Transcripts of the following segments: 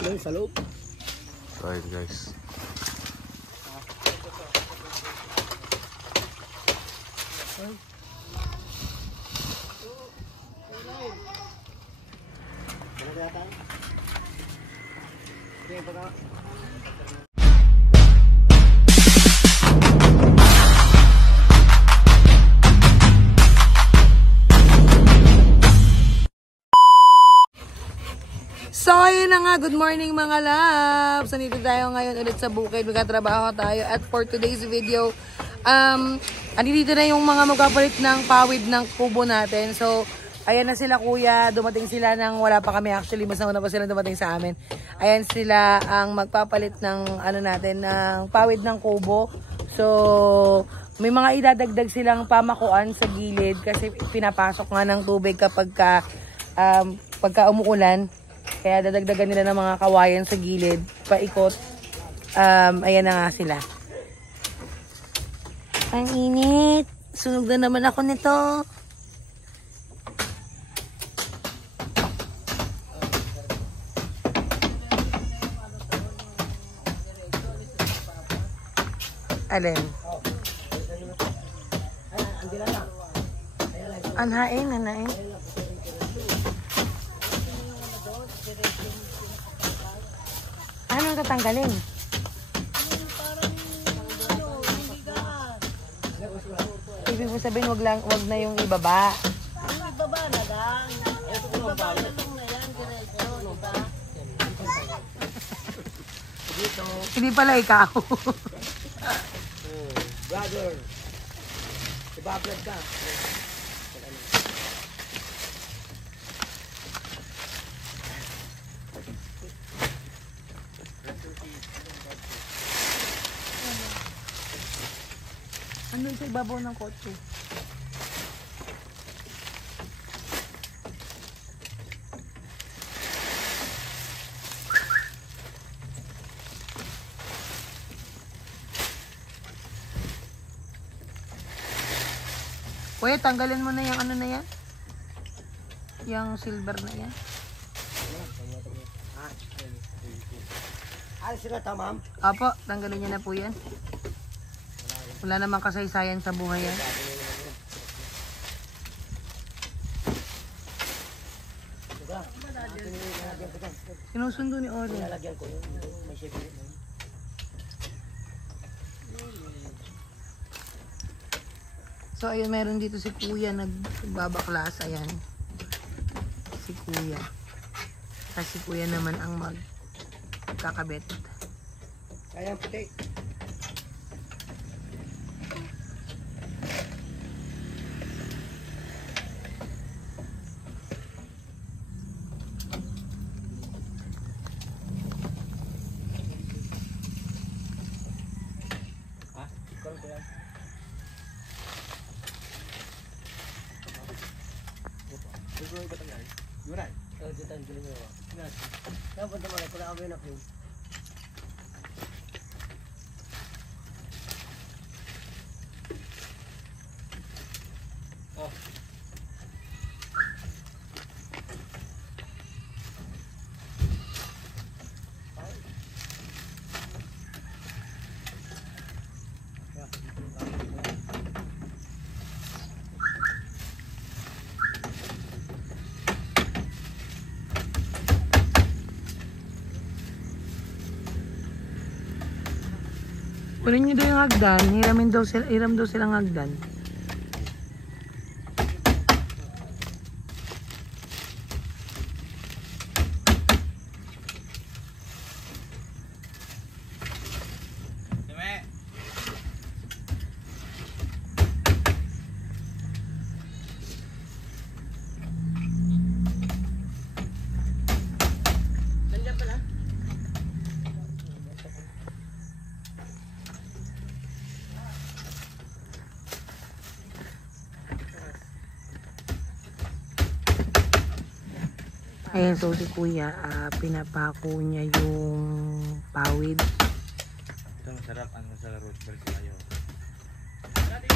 Doon sa loob. So ayun guys. So, ayun na nga. Good morning mga loves. Nandito tayo ngayon ulit sa bukid. Magkatrabaho tayo. At for today's video, andito na yung mga magpapalit ng pawid ng kubo natin. So, ayan na sila kuya. Dumating sila nang wala pa kami actually. Mas nauna pa sila dumating sa amin. Ayan sila ang magpapalit ng ano natin, ng pawid ng kubo. So, may mga idadagdag silang pamakuan sa gilid kasi pinapasok nga ng tubig kapag pagka umuulan. Kaya dadagdagan nila ng mga kawayan sa gilid, paikot. Ayan na nga sila. Ang init. Sunog na naman ako nito. Alin? Anain, anain. Anong tatanggalin? Ibig mo sabihin wag na yung ibaba. Yung ibaba na lang. Ibaba na lang na yan. Diretso, diba? Dito. Hindi pala ikaw. Brother. Ibablad ka. Andun sa ibabaw ng kotse. Kuya, tanggalin mo na yung ano na yan. Yung silver na yan. Alis sila tamam. Apo, tanggalin niya na po yan. Wala namang kasaysayan sa buhay yan. Sinusundo ni Ori. Nalagyan ko yun. May shipper. So ayun, meron dito si Kuya nagbabaklas. Ayan. Si Kuya. Kasi si Kuya naman ang magkakabit. Kaya puti. Kunin nyo daw yung hagdan. Hiram daw silang hagdan. Ayan, so si Kuya, pinapako niya yung pawid. Ito masarap, ano sa root beer kayo.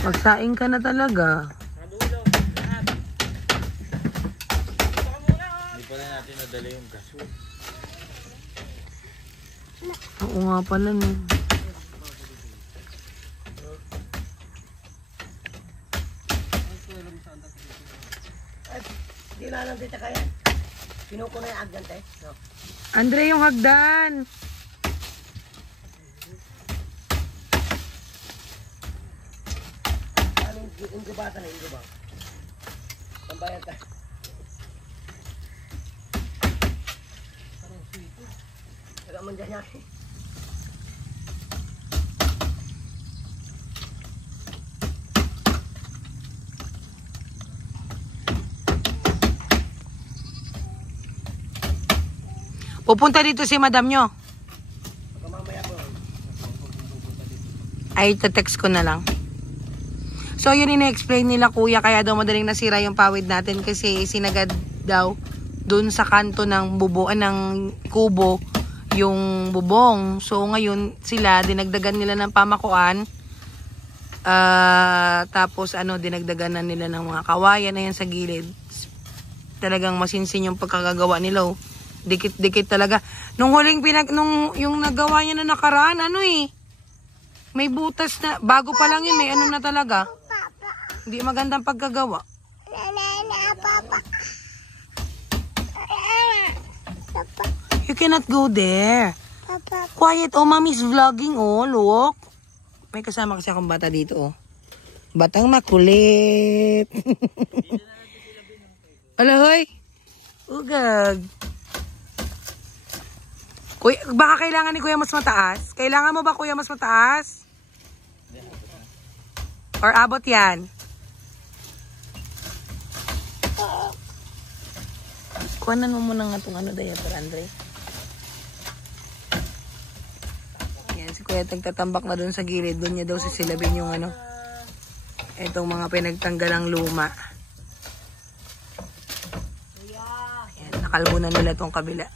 Magsaing ka na talaga. Hindi pala natin nadala yung gasol. Oo nga pala, no. Hindi na lang dito kaya. Pinuko na yung agdan tayo. No. Andre, yung hagdan. Anong ingubata na ingubang? Tambayan tayo. Taga man dyan yan. Pupunta dito si madam nyo. Mamaya po. Ay, text ko na lang. So, yun ina-explain nila kuya, kaya daw madaling nasira yung pawid natin kasi sinagad daw dun sa kanto ng bubuan ng kubo yung bubong. So, ngayon sila, dinagdagan nila ng pamakuan. Tapos, dinagdagan na nila ng mga kawayan na yan sa gilid. Talagang masinsin yung pagkakagawa nila. Oh. Dikit-dikit talaga. Nung huling yung nagawa niya na nakaraan, may butas na, bago pa lang yun, may na talaga. Hindi magandang pagkagawa. You cannot go there. Quiet, mommy's vlogging, look. May kasama kasi akong bata dito, Batang makulit. Ala, hoy. Ugag. Kuya, baka kailangan ni kuya mas mataas? Kailangan mo ba kuya mas mataas? Or abot yan? Kuhanan mo muna nga itong diaper, Andre. Yan, si kuya tagtatambak na doon sa gilid. Doon niya daw sisilabin yung itong mga pinagtanggalang luma. Yan, nakalbo na nila itong kabila.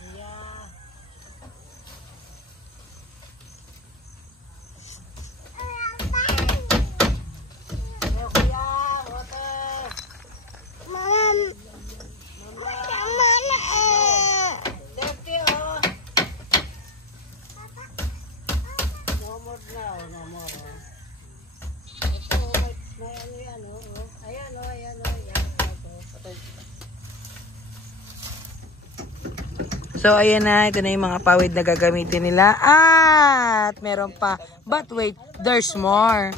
So, ayan na. Ito na yung mga pawid na gagamitin nila. At meron pa. But wait, there's more.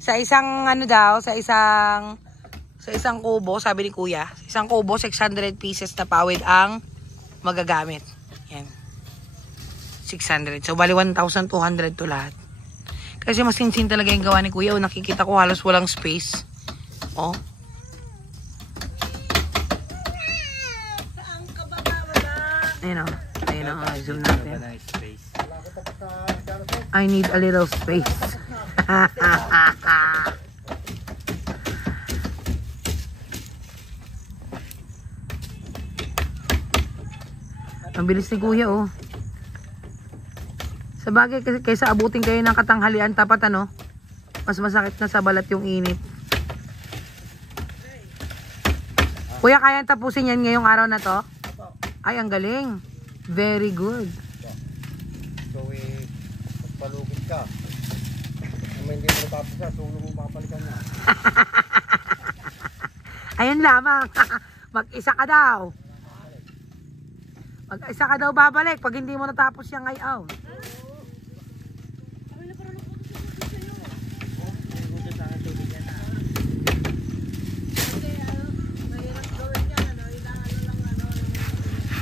Sa isang, sa isang kubo, sabi ni kuya, isang kubo, 600 pieces na pawid ang magagamit. Yan. 600. So, bali 1,200 to lahat. Kasi masinsin talaga yung gawa ni kuya. O, nakikita ko halos walang space. Oh. Ayun o, zoom natin. I need a little space. Ang bilis ni kuya, Sa bagay, kaysa abutin kayo ng katanghalian, tapat mas masakit na sa balat yung init. Kuya, kaya tapusin yan ngayong araw na to? Ay, ang galing. Very good. So, magpalugit ka. Kung hindi mo natapos na, tulong mo makapalikan na. Ayun lamang. Mag-isa ka daw. Mag-isa ka daw babalik pag hindi mo natapos yung ngayon.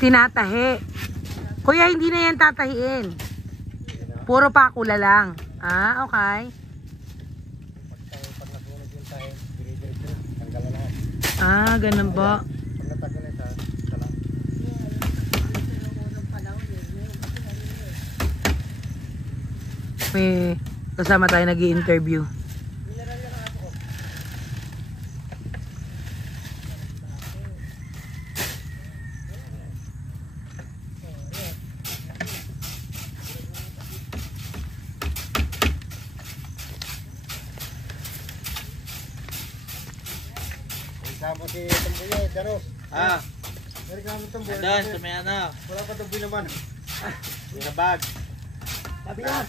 Tinatahi. Kuya, hindi na yan tatahiin. Puro pakula lang. Ah, okay. Pag nasunod yung tayo, dinidiretso na, tanggalan lahat. Ah, ganun ba? Pag natanggal na ito, isa lang. May kasama tayo nag-i-interview. Kasama si Tumbuya, Daros. May reklamo Tumbuya. Doon, sa may Wala pa Tumbuya naman. Sa bag. Sabi na.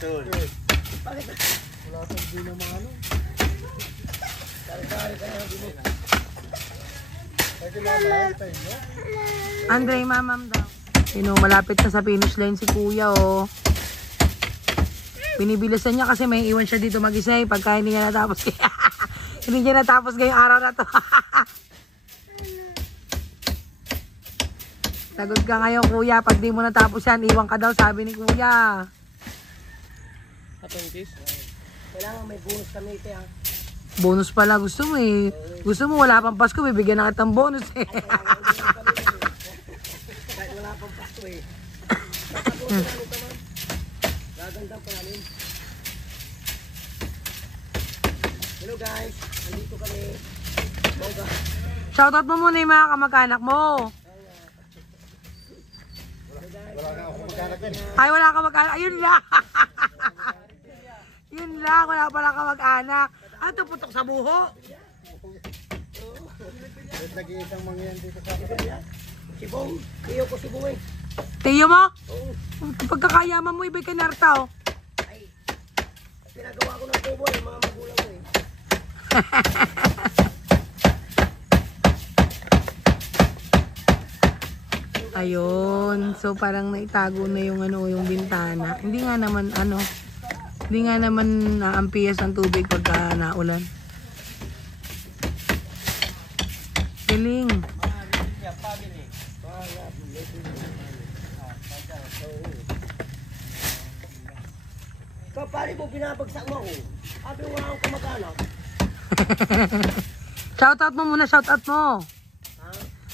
Bakit? Wala sa hindi na mga ano. Kari-kari ka na. Pwede mamaya tayo, no? Andre, mamam daw. Malapit na sa finish line si kuya, oh. Binibilisan niya kasi may iwan siya dito mag-isa eh. Pagka hindi niya natapos. Hindi niya natapos ngayong araw na to. Sagot ka ngayon, kuya. Pag di mo natapos yan, iwan ka daw, sabi ni kuya. Kailangan may bonus kami ito, ha? Bonus pala gusto mo eh. Gusto mo wala pang Pasko, bibigyan na kitang bonus eh. Kahit wala pang pasto, eh. Tatapusin namin ito, man. Gaganda pa namin. Hello, guys. Nandito kami. Boga. Shoutout mo muna yung mga kamag-anak mo. Wala nga ako magkanak din. Ay, wala ka mag-anak. Ayun lang. Yun lang, wala pala ka mag-anak. Ano ito, putok sa buho? Kahit nag-iisang mangyan dito sa akin. Si Bong. Tiyo ko si Bong, eh. Tiyo mo? Oo. Pagkakayaman mo, ibig kanarta, oh. Ay. Pinagawa ko ng kubo, eh. Mga magulang ko, eh. Ayun. So, parang naitago na yung, yung bintana. Hindi nga naman naampiyas ang tubig pagka naulan. Galing. Kapari mo, pinapagsak mo ako. Sabi mo, wala akong kamag-anak. Shoutout mo muna, shoutout mo. Ha?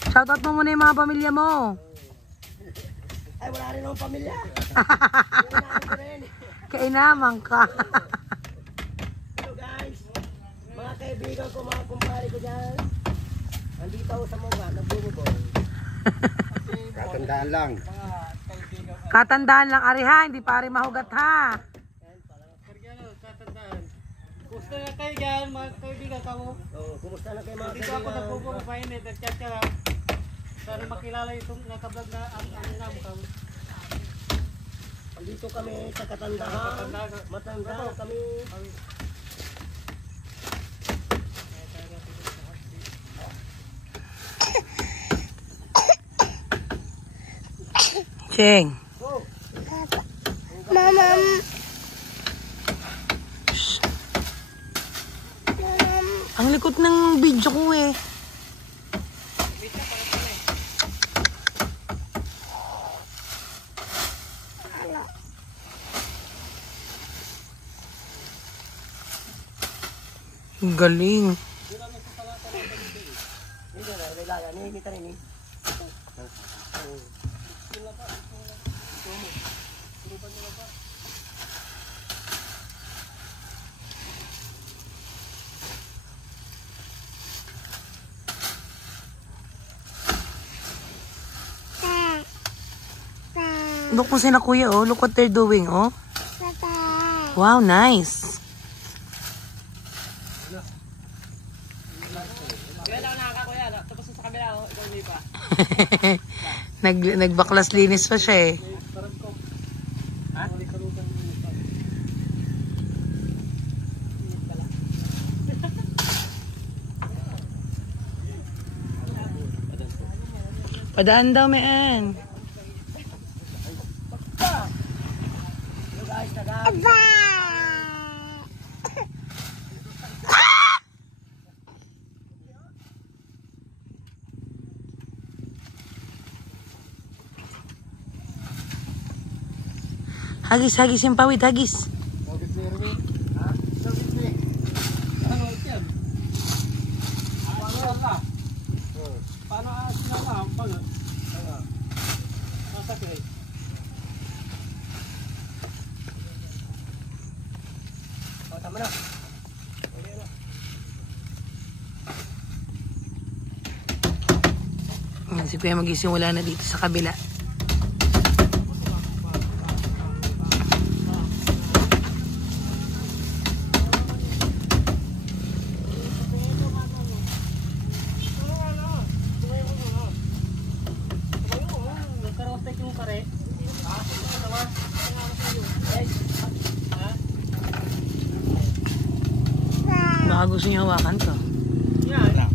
Shoutout mo muna yung mga pamilya mo. Ay, wala rin akong pamilya. Kailangan ko rin. Kainaman ka. Hello, guys. Mga kaibigan ko, mga kumpare ko dyan. Nandito ako sa mga nagbububol. Katandaan lang. Katandaan lang, Ari ha. Hindi pa Ari mahugat ha. Kumusta na kayo dyan, mga kaibigan ka mo? Oh, kumusta na kayo mga Dito ako kaibigan? nagpupunta, nag-chat ka lang. Para makilala itong nakablog na ang namo ka. Nandito kami sa Katandahan. Matanda kami. Cheng. Oh, Ang likot ng video ko eh. Galing. hindi na, relaya. Nihimita rin eh. Look mo sila kuya, oh. Look what they're doing, oh. Wow, nice. Kaya na ako nakakakuya, tapos sa kabila ako, ikaw hindi pa. Nagbaklas linis pa siya eh. Ha? Padaan daw, man. Hello, guys. Taga. Hagis, hagis yung pawid, hagis. August ni Erwin. Ha? August ni. Ano yan? Paano ka? Paano sinama ang pag? Masakit. Oh, tama na. Si Kuya mag-isimula na dito sa kabila. Nagkaroon yung kare. gusto niyo hawakan ko? Yan. Lang.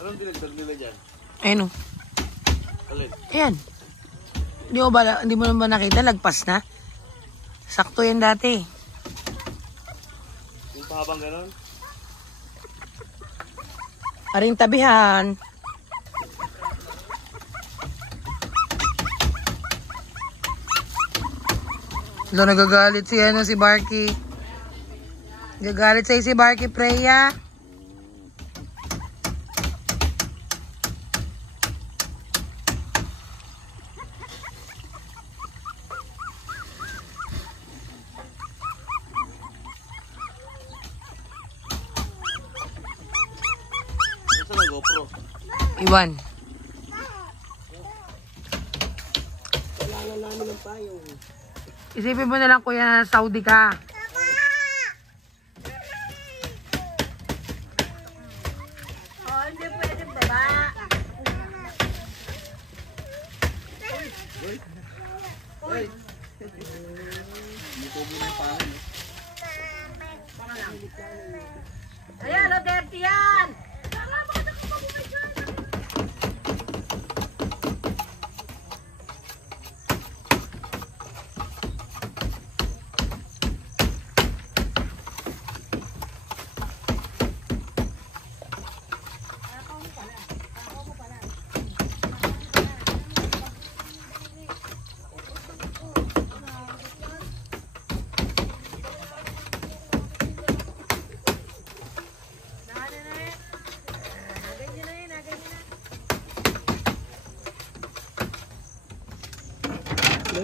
Anong dinagdag nila dyan? Ayun o. Alin? Ayan. Hindi mo naman nakita, lagpas na. Sakto yan dati. Yung pahabang ganon? Aring tabihan. Lo, nagagalit si Barky. Nagagalit sa'yo si Barky, Freya. Ito na GoPro. Iwan. Kailangan namin ng payong. Isipin mo na lang, kuya, Saudi ka. Oh, hindi pwede baba. Ayan, dirty yan.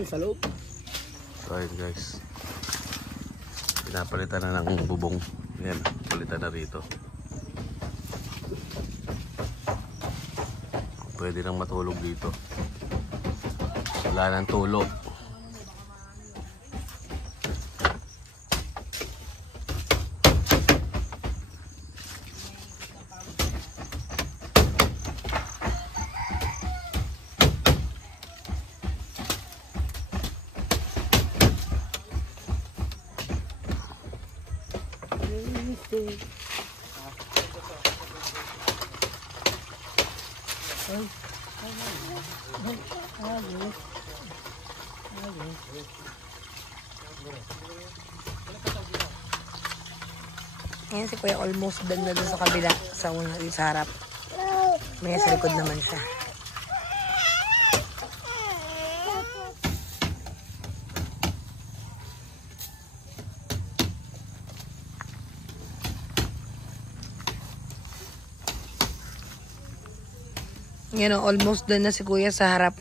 Sa loob. So ayun guys. Pinapalitan na ng bubong. Yan, palitan na rito. Pwede nang matulog dito. Wala nang tulog. Ayan si kuya, almost done na doon sa kabila. Sa una, sa harap. May sa likod naman siya. Yan o, almost done na si kuya sa harap.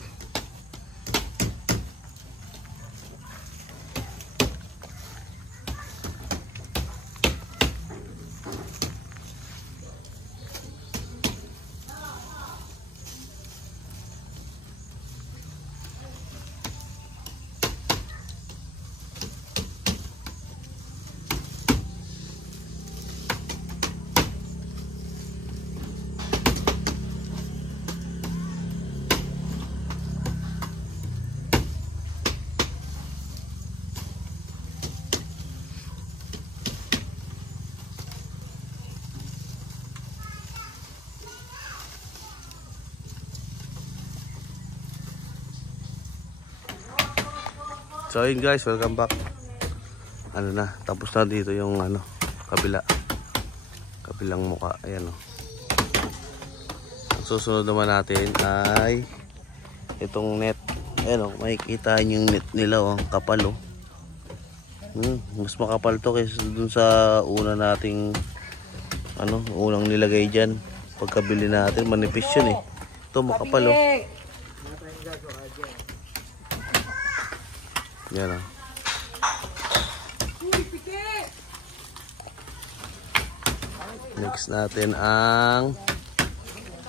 So ayun guys, welcome back. Ano na, tapos na dito yung ano, kabilang muka. Ayan o. Ang susunod naman natin ay itong net. Ayan o, makikita yung net nila o, kapal o. Mas makapal to kaysa dun sa una nating ano, unang nilagay dyan. Pagkabili natin, manipis yun eh. Ito makapal oh. Yan oh. Mix natin ang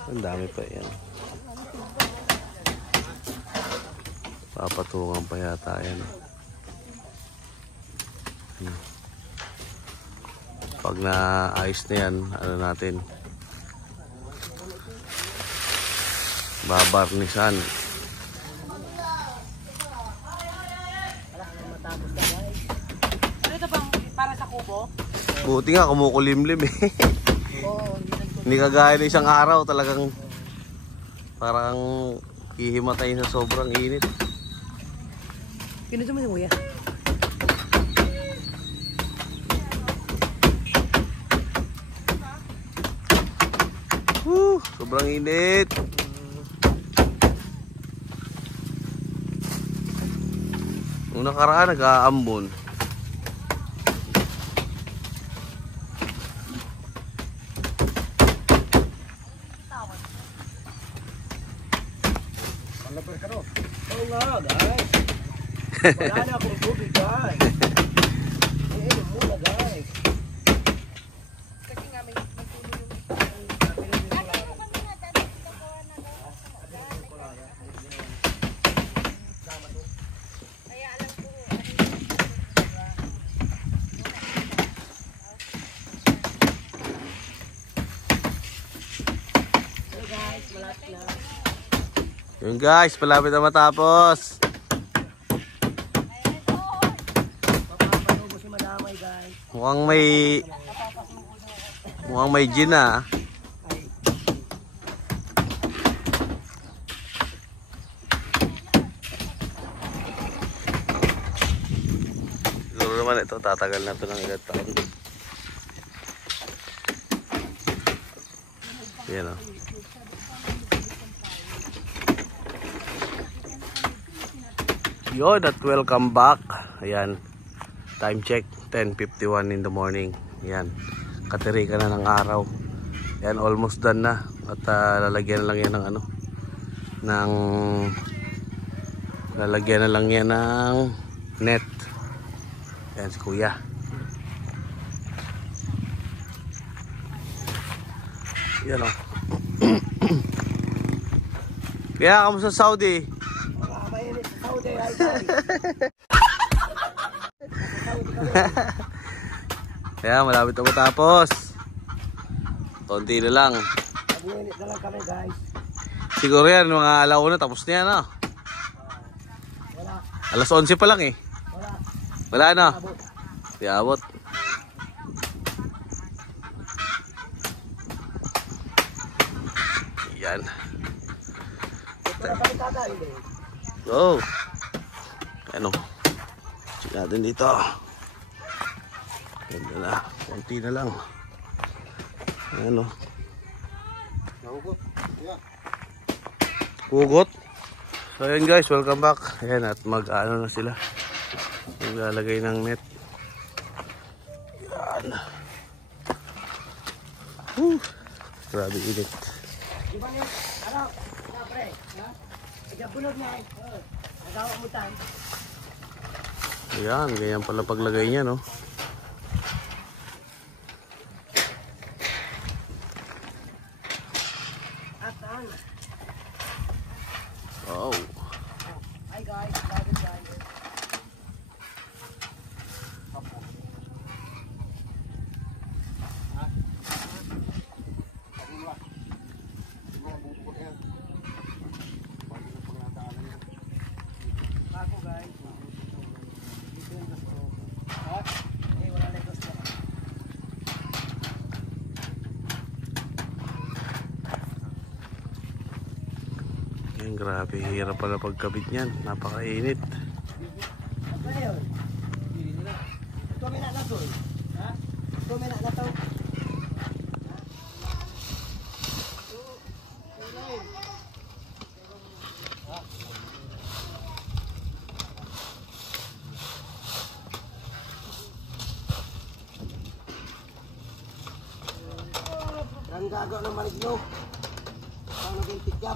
dami pa yan. Papatungan pa yata yan. Pag naayos na yan, ano natin, babarnisan. Ano ito bang para sa kubo? Buti nga kumukulimlim eh. Hindi kagaya ng isang araw, talagang parang hihimatay sa sobrang init. Pinuto mo si Kuya. Sobrang init. Nung nakaraan nag-aambon. Oo nga, guys. Wala na akong tubig, guys. Iinom muna, guys. Kasi nga may Yun guys, palapit na matapos. Papapatubo si madamay, guys. Mukhang may gin ah. Siguro naman ito, tatagal na ito ng ilang taon. Yan oh. Yun, at welcome back. Ayan, time check 10:51 in the morning. Ayan, katirika na ng araw. Ayan, almost done na. At lalagyan lang yan ng ano, lalagyan na lang yan ng net. Ayan si Kuya. Ayan o. Kaya kamusta sa Saudi? Mainit sa Saudi, ay, guys. Kaya malapit na matapos. Konti na lang. Mag-init na lang kami, guys. Siguro yan, mga alauna tapos na yan. Wala. Alas 11 pa lang eh. Wala. Wala na. Abot. Di abot. Yan. Wala kami kakain, eh. Go. Ano? Check natin dito. Ganda na. Konti na lang. Ano? Nahugot. Yeah. Hugot. So ayan guys, welcome back. Ayan, at mag-ano na sila. Maglalagay ng net. Yan. Grabe init. Di ba niya? Ano? Pre? Ha? Nagabulog niya, eh. Nagawa mo tayo. Ayan, ganyan pala paglagay niya, no? Atan. Oh. Hi, guys. Bago, guys. Bago, guys. Dito yung gusto. Ha? Eh, wala na yung gusto. Ayan, grabe. Hirap pala pagkabit niyan. Napakainit. Ano ba yun? Ito may na to. Ha? Ito may na to. Ang gagawa ng maligno. Ang naging tikyab.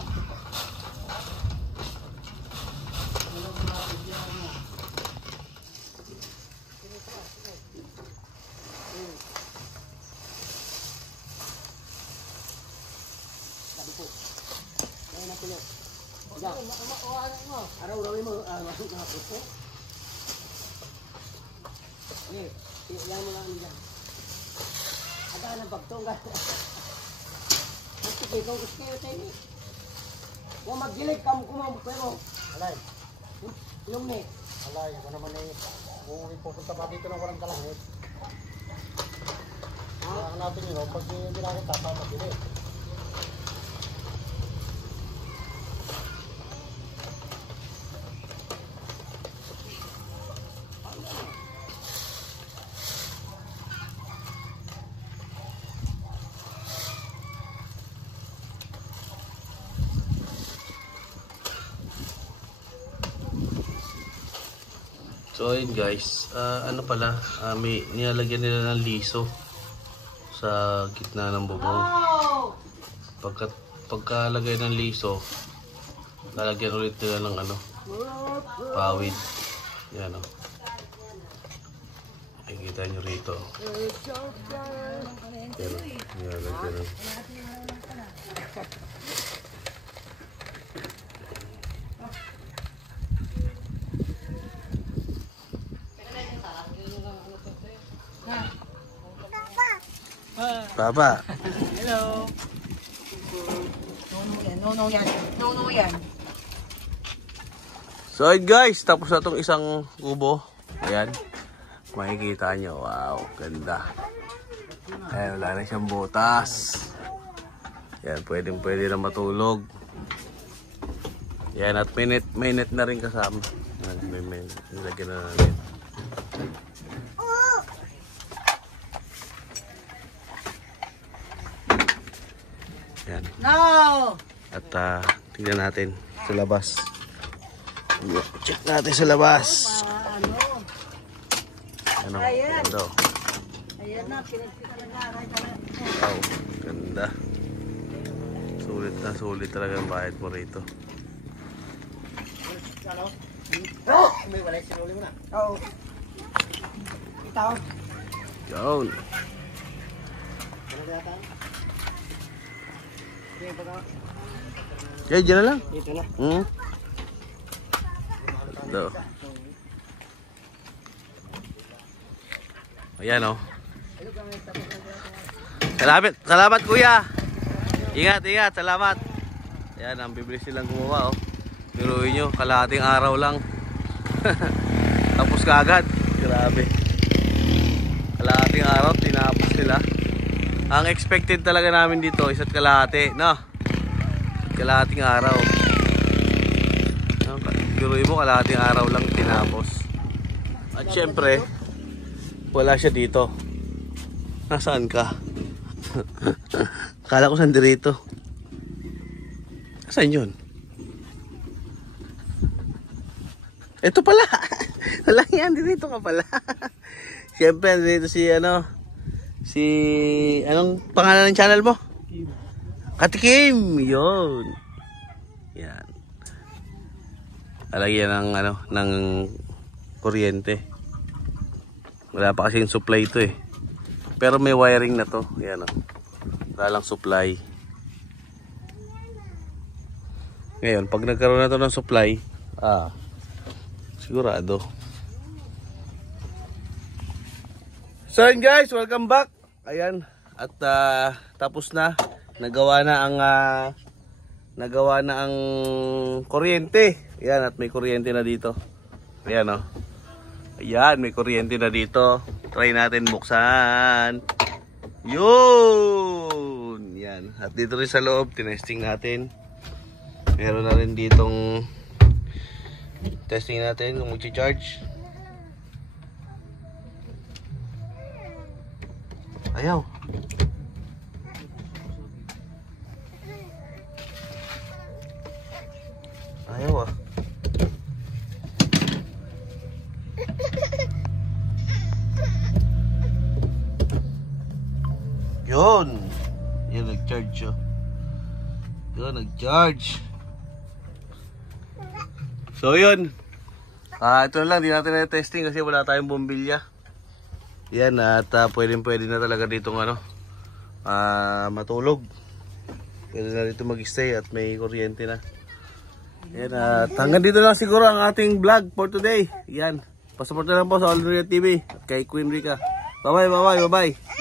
Sabi po. Ngayon na tulo. Araw-arawin mo. Masuk na po. Okay. Yan mo lang dyan. Ada na bagtong ka. Sige, kung gusto kayo tayo ni. Huwag maggilig kamo kumam, pero. Alay. Yung ni. Alay, ako naman eh. Kung pupunta pa dito ng walang kalangit. Kailangan natin yun, pag hindi natin papapagili. So ayun guys, ano pala, may nilalagyan nila ng liso sa gitna ng bubong. Pagkalagay ng liso, lalagyan ulit nila ng ano, pawid. Yan o. Makikita nyo rito. Yan o, nilalagyan ng Papa. Hello. No yan. So guys, tapos na itong isang kubo. Ayan. Makikita nyo. Wow, ganda. Ayan, wala na siyang butas. Ayan, pwede na matulog. Ayan, at may net na rin kasama. Ayan, may nilagyan na natin. Ayan. No! At tingnan natin sa labas. Check natin sa labas. Ano? Ganda. Ayan na, pinagpitan na. Wow, ganda. Sulit talaga ang bahay mo rito. May walay sinuli mo na. Oo. Itaw. Yun. Kaya dyan na lang. Dito na. Ito. Ayan o. Salamat kuya. Ingat. Salamat. Ayan, ang bibilis silang gumawa o. Biruin nyo, kalahating araw lang. Tapos kagad. Grabe. Kalahating araw, tinapos sila. Ang expected talaga namin dito, isa't kalahati, no? Kalahating araw. Biruin mo, kalahating araw lang tinapos. At syempre, wala siya dito. Nasaan ka? Kala ko saan dirito. Nasaan yun? Ito pala. Wala yan, dirito ka pala. Siyempre, dito si anong pangalan ng channel mo? Katikim. Yun. Yan. Alagyan ng kuryente. Wala pa kasing supply ito eh. Pero may wiring na to. Yan o. Wala lang supply. Ngayon, pag nagkaroon na to ng supply, sigurado. So yun guys, welcome back. Ayan. At tapos na. Nagawa na ang kuryente. Ayan, at may kuryente na dito. Ayan o. Ayan, may kuryente na dito. Try natin buksan. Yun! Yan. At dito rin sa loob, tinesting natin. Meron na rin ditong testing natin kung mag-charge. Ayaw. Ayaw ah. Yun. Yan, nag-charge oh. Yun, nag-charge. So yun. Ito na lang, di natin na-testing kasi wala tayong bombilya. Yan, at pwede na talaga ditong matulog. Pwede na dito mag-stay at may kuryente na. Yan, at hanggang dito lang siguro ang ating vlog for today. Yan, pasuporta lang po sa All Ria TV at kay Queen Rica. Bye-bye.